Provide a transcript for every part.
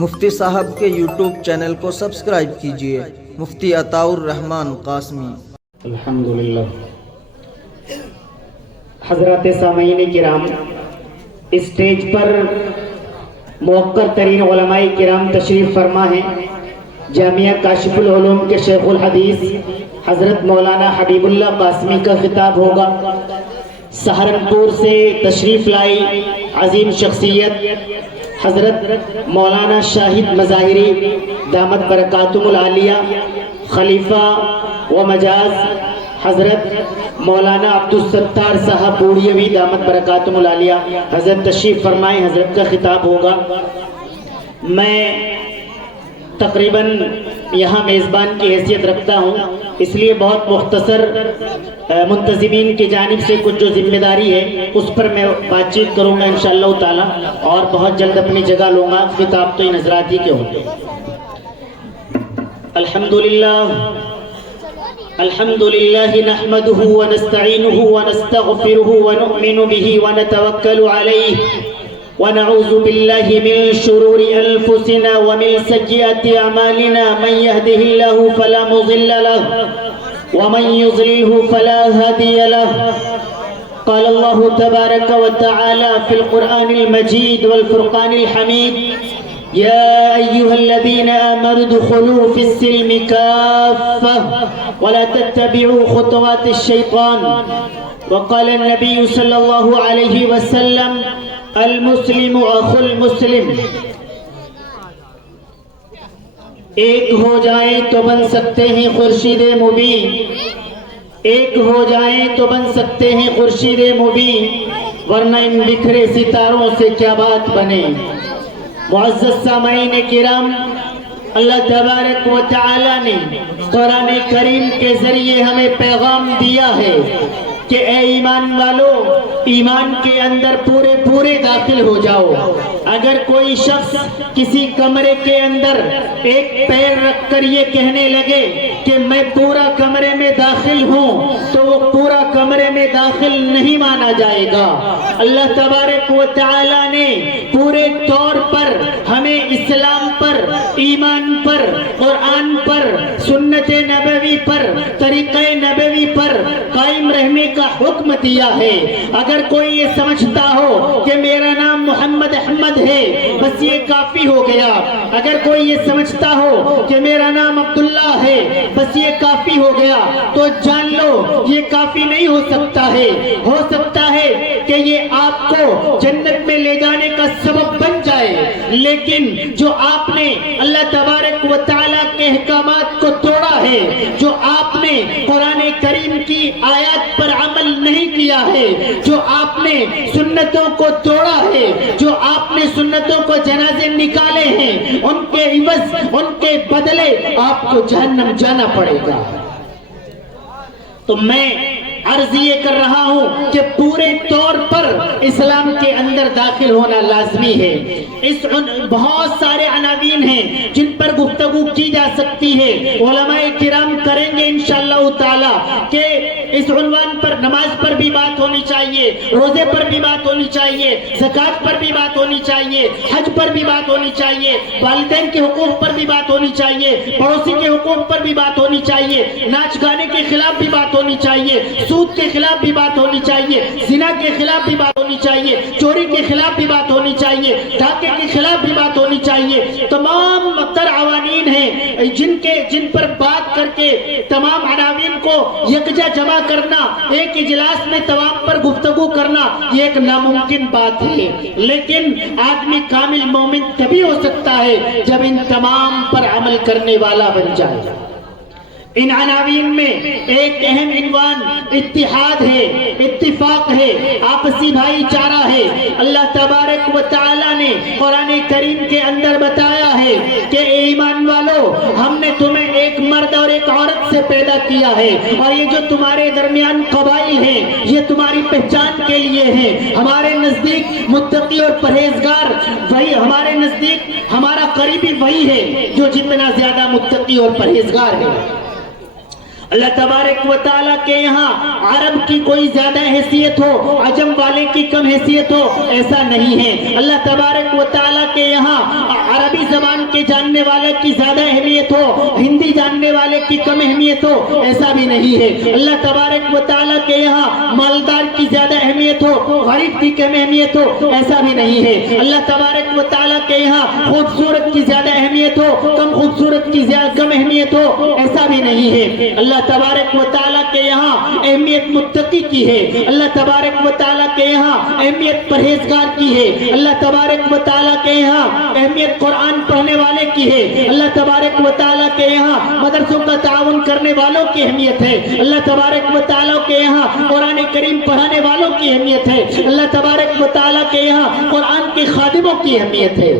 مفتی صاحب کے YouTube channel کو سبسکرائب کیجیے، مفتی عطاء الرحمن قاسمی۔ الحمدللہ۔ حضرات سامعین کرام، اسٹیج پر موقر ترین علماء کرام تشریف فرما ہیں۔ جامعہ کاشف العلوم کے شیخ الحدیث حضرت مولانا حبیب اللہ قاسمی کا خطاب ہوگا۔ سہارنپور سے تشریف لائی عظیم شخصیت حضرت مولانا شاہد مظاہری دامت برکاتہم العالیہ، خلیفہ و مجاز حضرت مولانا عبدالستار صاحب بوڑیوی دامت برکاتہم العالیہ، حضرت تشریف فرمائیں، حضرت کا خطاب ہوگا۔ میں تقریباً یہاں میزبان کی حیثیت رکھتا ہوں، اس لیے بہت مختصر منتظمین کی جانب سے کچھ جو ذمہ داری ہے اس پر میں بات چیت کروں گا انشاءاللہ تعالی، اور بہت جلد اپنی جگہ لوں گا۔ خطاب تو ان حضرات ہی کے ہوں گے۔ الحمدللہ نحمده ونستعینه ونستغفره ونؤمن به ونتوکل علیہ ونعوذ بالله من شرور أنفسنا ومن سيئات أعمالنا، من يهده الله فلا مضل له ومن يضلله فلا هادي له۔ قال الله تبارك وتعالى في القرآن المجيد والفرقان الحميد: يا أيها الذين آمنوا ادخلوا في السلم كافة ولا تتبعوا خطوات الشيطان۔ وقال النبي صلى الله عليه وسلم: المسلم اخو المسلم۔ ایک ہو جائیں تو بن سکتے ہیں خورشید مبین، ایک ہو جائیں تو بن سکتے ہیں خورشید مبین، ورنہ ان بکھرے ستاروں سے کیا بات بنے۔ معزز سامعین کرام، اللہ تبارک و تعالی نے قرآن کریم کے ذریعے ہمیں پیغام دیا ہے کہ اے ایمان والو، ایمان کے اندر پورے داخل ہو جاؤ۔ اگر کوئی شخص کسی کمرے کے اندر ایک پیر رکھ کر یہ کہنے لگے کہ میں پورا کمرے میں داخل ہوں، تو وہ پورا کمرے میں داخل نہیں مانا جائے گا۔ اللہ تبارک و تعالی نے پورے طور پر ہمیں اسلام پر، ایمان پر، قرآن پر، سنت نبوی پر، طریقہ نبوی پر قائم رہنے کا حکم دیا ہے۔ اگر کوئی یہ سمجھتا ہو کہ میرا نام محمد احمد ہے، بس یہ کافی ہو گیا۔ اگر کوئی یہ سمجھتا ہو کہ میرا نام عبداللہ ہے، بس یہ کافی ہو گیا، تو جان لو یہ کافی نہیں ہو سکتا ہے۔ ہو سکتا ہے کہ یہ آپ کو جنت میں لے جانے کا سبب بن جائے، لیکن جو آپ نے اللہ تبارک و تعالیٰ کے احکامات کو توڑا ہے، جو آپ نے قرآن کریم کی آیات پر عمل نہیں کیا ہے، جو آپ نے سنتوں کو توڑا ہے، جو آپ نے سنتوں کو جنازے نکالے ہیں، ان کے عوض، ان کے بدلے آپ کو جہنم جانا پڑے گا۔ تو میں عرض یہ کر رہا ہوں کہ پورے طور پر اسلام کے اندر داخل ہونا لازمی ہے۔ اس بہت سارے عناوین ہیں جن پر گفتگو کی جا سکتی ہے، علماء کرام کریں گے انشاءاللہ تعالی کہ اس عنوان پر نماز پر بھی بات ہونی چاہیے، روزے پر بھی بات ہونی چاہیے، زکوٰۃ پر بھی بات ہونی چاہیے، حج پر بھی بات ہونی چاہیے، والدین کے حقوق پر بھی بات ہونی چاہیے، پڑوسی کے حقوق پر بھی بات ہونی چاہیے، ناچ گانے کے خلاف بھی بات ہونی چاہیے، سود کے خلاف بھی بات ہونی چاہیے، زنا کے خلاف بھی بات ہونی چاہیے، چوری کے خلاف بھی بات ہونی چاہیے، ڈاکے کے خلاف بھی بات ہونی چاہیے۔ تمام تر عوامین ہیں جن پر بات کر کے تمام عناوین کو یکجا جمع کرنا، ایک اجلاس میں تمام پر گفتگو کرنا، یہ ایک ناممکن بات ہے۔ لیکن آدمی کامل مومن تبھی ہو سکتا ہے جب ان تمام پر عمل کرنے والا بن جائے۔ ان عناوین میں ایک اہم عنوان اتحاد ہے، اتفاق ہے، آپسی بھائی چارہ ہے۔ اللہ تبارک و تعالی نے قرآن کریم کے اندر بتایا ہے کہ اے ایمان والو، ہم نے تمہیں ایک مرد اور ایک عورت سے پیدا کیا ہے، اور یہ جو تمہارے درمیان قبائل ہیں یہ تمہاری پہچان کے لیے ہیں۔ ہمارے نزدیک متقی اور پرہیزگار وہی، ہمارے نزدیک ہمارا قریبی وہی ہے جو جتنا زیادہ متقی اور پرہیزگار ہے۔ اللہ تبارک و تعالیٰ کے یہاں عرب کی کوئی زیادہ حیثیت ہو، عجم والے کی کم حیثیت ہو، ایسا نہیں ہے۔ اللہ تبارک و تعالیٰ کے یہاں عربی زبان جاننے والے کی زیادہ اہمیت ہو، ہندی جاننے والے کی کم اہمیت ہو، ایسا بھی نہیں ہے۔ اللہ تبارک و تعالیٰ کے یہاں مالدار کی زیادہ اہمیت ہو، غریب کی کم اہمیت ہو، ایسا بھی نہیں ہے۔ اللہ تبارک و تعالیٰ کے یہاں خوبصورت کی زیادہ اہمیت ہو، کم خوبصورت کی کم اہمیت ہو، ایسا بھی نہیں ہے۔ اللہ تبارک و تعالیٰ کے یہاں اہمیت متقی کی ہے، اللہ تبارک و تعالیٰ کے یہاں اہمیت پرہیزگار کی ہے، اللہ تبارک و تعالیٰ کے یہاں اہمیت قرآن پڑھنے والے کی ہے، اللہ تبارک و تعالیٰ کے یہاں مدرسوں کا تعاون کرنے والوں کی اہمیت ہے، اللہ تبارک و تعالیٰ کے یہاں قرآن کریم پڑھانے والوں کی اہمیت ہے، اللہ تبارک و تعالیٰ کے یہاں قرآن کے خادموں کی اہمیت ہے۔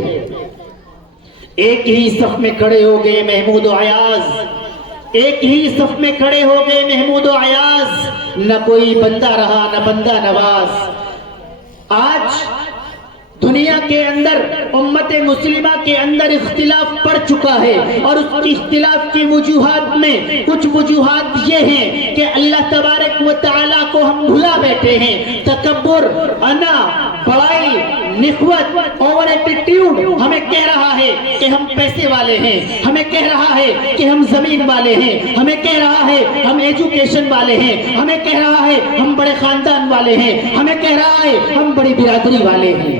ایک ہی صف میں کھڑے ہو گئے محمود و عیاض، ایک ہی صف میں کھڑے ہو گئے محمود و عیاض، نہ کوئی بندہ رہا نہ بندہ نواز۔ آج دنیا کے اندر امت مسلمہ کے اندر اختلاف پڑ چکا ہے، اور اس کی اختلاف کی وجوہات میں کچھ وجوہات یہ ہیں کہ اللہ تبارک و تعالیٰ کو ہم بھلا بیٹھے ہیں۔ تکبر، انا، بڑائی، نخوت، اوور ایٹیٹیوڈ ہمیں کہہ رہا ہے کہ ہم پیسے والے ہیں، ہمیں کہہ رہا ہے کہ ہم زمین والے ہیں، ہمیں کہہ رہا ہے ہم ایجوکیشن والے ہیں، ہمیں کہہ رہا ہے ہم بڑے خاندان والے ہیں، ہمیں کہہ رہا ہے ہم بڑی برادری والے ہیں۔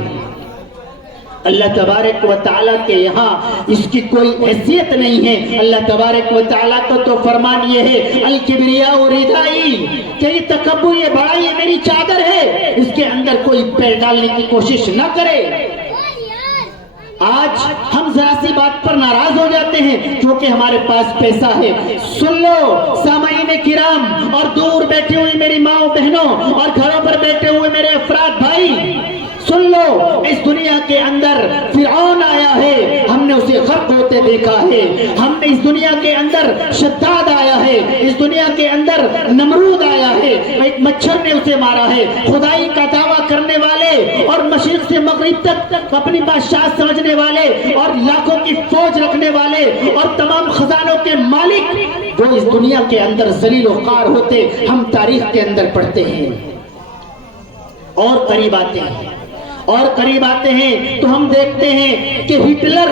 اللہ تبارک و تعالیٰ کے یہاں اس کی کوئی حیثیت نہیں ہے۔ اللہ تبارک و تعالیٰ کا تو فرمان یہ ہے الکبریاء ردائی، کہ یہ تکبر، یہ بڑائی، یہ میری چادر ہے، اس کے اندر کوئی پیر ڈالنے کی کوشش نہ کرے۔ آج ہم ذرا سی بات پر ناراض ہو جاتے ہیں کیونکہ ہمارے پاس پیسہ ہے۔ سن لو سامعین کرام اور دور بیٹھے ہوئے میری ماں بہنوں اور گھروں پر بیٹھے ہوئے میرے افراد بھائی، سن لو، اس دنیا کے اندر فرعون آیا ہے، ہم نے اسے غرق ہوتے دیکھا ہے۔ ہم نے اس دنیا کے اندر شداد آیا ہے، اس دنیا کے اندر نمرود آیا ہے، ایک مچھر نے اسے مارا ہے۔ خدائی کا دعویٰ کرنے والے اور مشرق سے مغرب تک اپنی بادشاہ سمجھنے والے اور لاکھوں کی فوج رکھنے والے اور تمام خزانوں کے مالک، وہ اس دنیا کے اندر ذلیل و خوار ہوتے ہم تاریخ کے اندر پڑھتے ہیں۔ اور قریب آتے ہیں اور قریب آتے ہیں تو ہم دیکھتے ہیں کہ ہٹلر،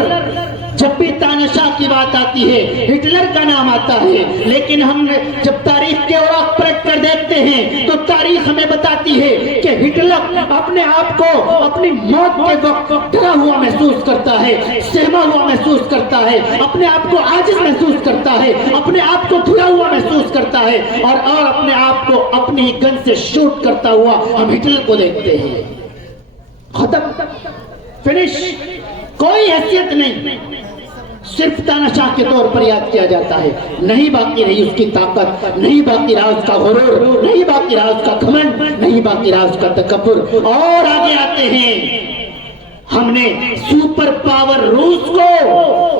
جب بھی تاناشاہ کی بات آتی ہے ہٹلر کا نام آتا ہے، لیکن ہم جب تاریخ کے اوراق پلٹ کر دیکھتے ہیں تو تاریخ ہمیں بتاتی ہے کہ ہٹلر اپنے آپ کو اپنی موت کے وقت ڈرا ہوا محسوس کرتا ہے، سہما ہوا محسوس کرتا ہے، اپنے آپ کو عاجز محسوس کرتا ہے، اپنے آپ کو ڈرا ہوا محسوس کرتا ہے، اور اپنے آپ کو اپنی گن سے شوٹ کرتا ہوا ہم ہٹلر کو دیکھتے ہیں۔ ختم، فنش، کوئی حیثیت نہیں، صرف تاناشاہ کے طور پر یاد کیا جاتا ہے۔ نہیں باقی رہی اس کی طاقت، نہیں باقی رہا اس کا غرور، نہیں باقی رہا اس کا گھمنڈ، نہیں باقی رہا اس کا تکبر۔ اور آگے آتے ہیں، ہم نے سپر پاور روس کو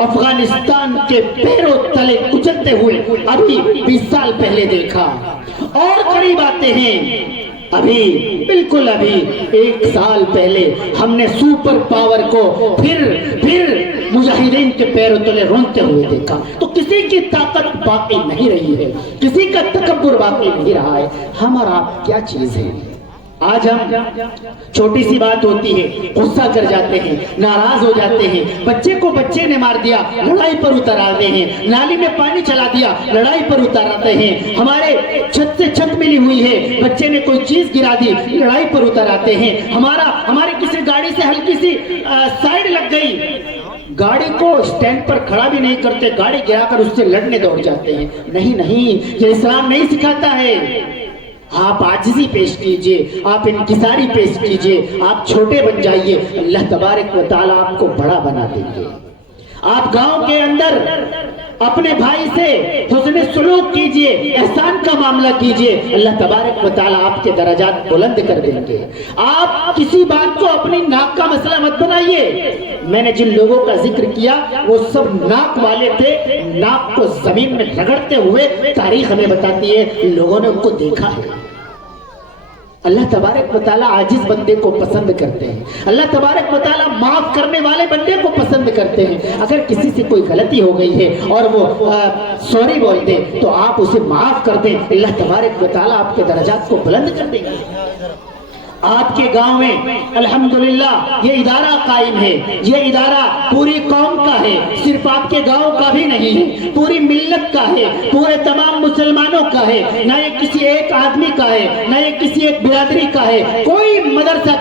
افغانستان کے پیروں تلے کچلتے ہوئے ابھی 20 سال پہلے دیکھا۔ اور قریب آتے ہیں، ابھی بالکل ابھی 1 سال پہلے ہم نے سپر پاور کو پھر مجاہدین کے پیروں تلے رونتے ہوئے دیکھا۔ تو کسی کی طاقت باقی نہیں رہی ہے، کسی کا تکبر باقی نہیں رہا ہے۔ ہم اور آپ کیا چیز ہے؟ آج ہم چھوٹی سی بات ہوتی ہے غصہ کر جاتے ہیں، ناراض ہو جاتے ہیں، بچے کو بچے نے مار دیا لڑائی پر اتر آتے ہیں، نالی میں پانی چلا دیا لڑائی پر اتر آتے ہیں، ہمارے چھت سے چھت ملی ہوئی ہے بچے نے کوئی چیز گرا دی لڑائی پر اتر آتے ہیں، ہماری کسی گاڑی سے ہلکی سی سائیڈ لگ گئی، گاڑی کو سٹینڈ پر کھڑا بھی نہیں کرتے، گاڑی گرا کر اس سے لڑنے دوڑ جاتے ہیں۔ نہیں، یہ اسلام نہیں سکھاتا ہے۔ آپ عاجزی پیش کیجئے، آپ انکساری پیش کیجئے، آپ چھوٹے بن جائیے، اللہ تبارک و تعالیٰ آپ کو بڑا بنا دیں گے۔ آپ گاؤں کے اندر اپنے بھائی سے حسن سلوک کیجئے، احسان کا معاملہ کیجئے، اللہ تبارک و تعالیٰ آپ کے درجات بلند کر دیں گے۔ آپ کسی بات کو اپنی ناک کا مسئلہ مت بنائیے۔ میں نے جن لوگوں کا ذکر کیا وہ سب ناک والے تھے، ناک کو زمین میں رگڑتے ہوئے تاریخ ہمیں بتاتی ہے لوگوں نے ان کو دیکھا ہے۔ اللہ تبارک و تعالیٰ عاجز بندے کو پسند کرتے ہیں، اللہ تبارک و تعالیٰ معاف کرنے والے بندے کو پسند کرتے ہیں۔ اگر کسی سے کوئی غلطی ہو گئی ہے اور وہ سوری بول دے تو آپ اسے معاف کر دیں، اللہ تبارک و تعالیٰ آپ کے درجات کو بلند کر دیں گے۔ آپ کے گاؤں میں الحمدللہ یہ ادارہ قائم ہے. یہ ادارہ پوری قوم کا ہے, صرف آپ کے گاؤں کا بھی نہیں ہے, پوری ملت کا ہے, پورے تمام مسلمانوں کا ہے. نہ یہ کسی ایک آدمی کا ہے, نہ یہ کسی ایک برادری کا ہے. کوئی مدرسہ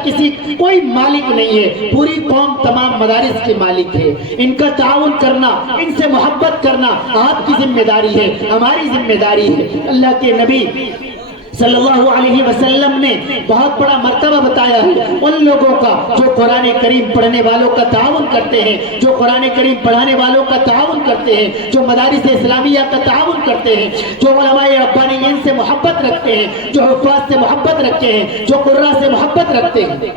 کوئی مالک نہیں ہے, پوری قوم تمام مدارس کے مالک ہے. ان کا تعاون کرنا, ان سے محبت کرنا آپ کی ذمہ داری ہے, ہماری ذمہ داری ہے. اللہ کے نبی صلی اللہ علیہ وسلم نے بہت بڑا مرتبہ بتایا ہے ان لوگوں کا جو قرآن کریم پڑھنے والوں کا تعاون کرتے ہیں, جو قرآن کریم پڑھانے والوں کا تعاون کرتے ہیں, جو مدارس اسلامیہ کا تعاون کرتے ہیں, جو علماء ربانیین سے محبت رکھتے ہیں, جو حفاظ سے محبت رکھتے ہیں, جو قراء سے محبت رکھتے ہیں.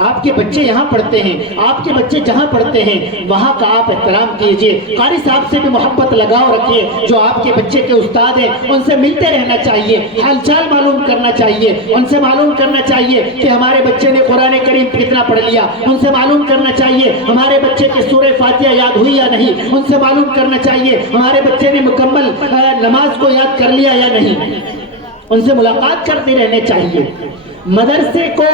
آپ کے بچے یہاں پڑھتے ہیں, آپ کے بچے جہاں پڑھتے ہیں وہاں کا آپ احترام کیجئے. قاری صاحب سے بھی محبت لگاؤ رکھیے, جو آپ کے بچے کے استاد ہیں ان سے ملتے رہنا چاہیے, حال چال معلوم کرنا چاہیے, ان سے معلوم کرنا چاہیے کہ ہمارے بچے نے قرآن کریم کتنا پڑھ لیا, ان سے معلوم کرنا چاہیے ہمارے بچے کے سورہ فاتحہ یاد ہوئی یا نہیں, ان سے معلوم کرنا چاہیے ہمارے بچے نے مکمل نماز کو یاد کر لیا یا نہیں. ان سے ملاقات کرتے رہنے چاہیے. مدرسے کو,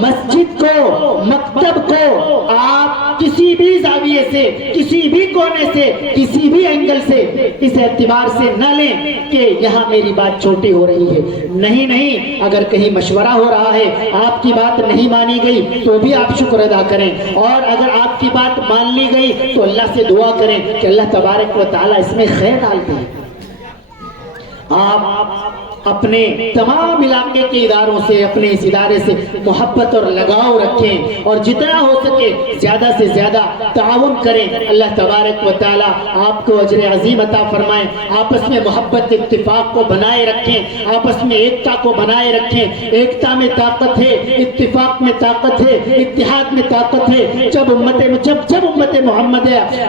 مسجد کو, مکتب کو آپ کسی بھی زاویے سے, کسی بھی کونے سے, کسی بھی اینگل سے اس اعتبار سے نہ لیں کہ یہاں میری بات چھوٹی ہو رہی ہے. نہیں, اگر کہیں مشورہ ہو رہا ہے, آپ کی بات نہیں مانی گئی تو بھی آپ شکر ادا کریں, اور اگر آپ کی بات مان لی گئی تو اللہ سے دعا کریں کہ اللہ تبارک و تعالیٰ اس میں خیر ڈال دے. آپ اپنے تمام علاقے کے اداروں سے, اپنے اس ادارے سے محبت اور لگاؤ رکھیں, اور جتنا ہو سکے زیادہ سے زیادہ تعاون کریں. اللہ تبارک و تعالیٰ آپ کو اجر عظیم عطا فرمائیں. آپس میں محبت اتفاق کو بنائے رکھیں, آپس میں ایکتا کو بنائے رکھیں. ایکتا میں طاقت ہے, اتفاق میں طاقت ہے, اتحاد میں طاقت ہے. جب امت محمد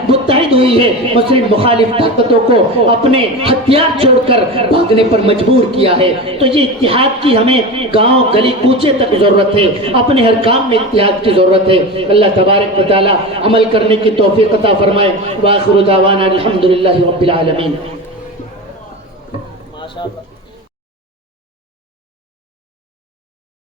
متحد ہوئی ہے, مسلم مخالف طاقتوں کو اپنے ہتھیار چھوڑ کر بھاگنے پر مجبور کیا ہے. تو یہ اتحاد کی ہمیں گاؤں گلی کوچے تک ضرورت ہے, اپنے ہر کام میں اتحاد کی ضرورت ہے. اللہ تبارک و تعالی عمل کرنے کی توفیق عطا فرمائے. وآخر دعوانا الحمدللہ رب العالمین.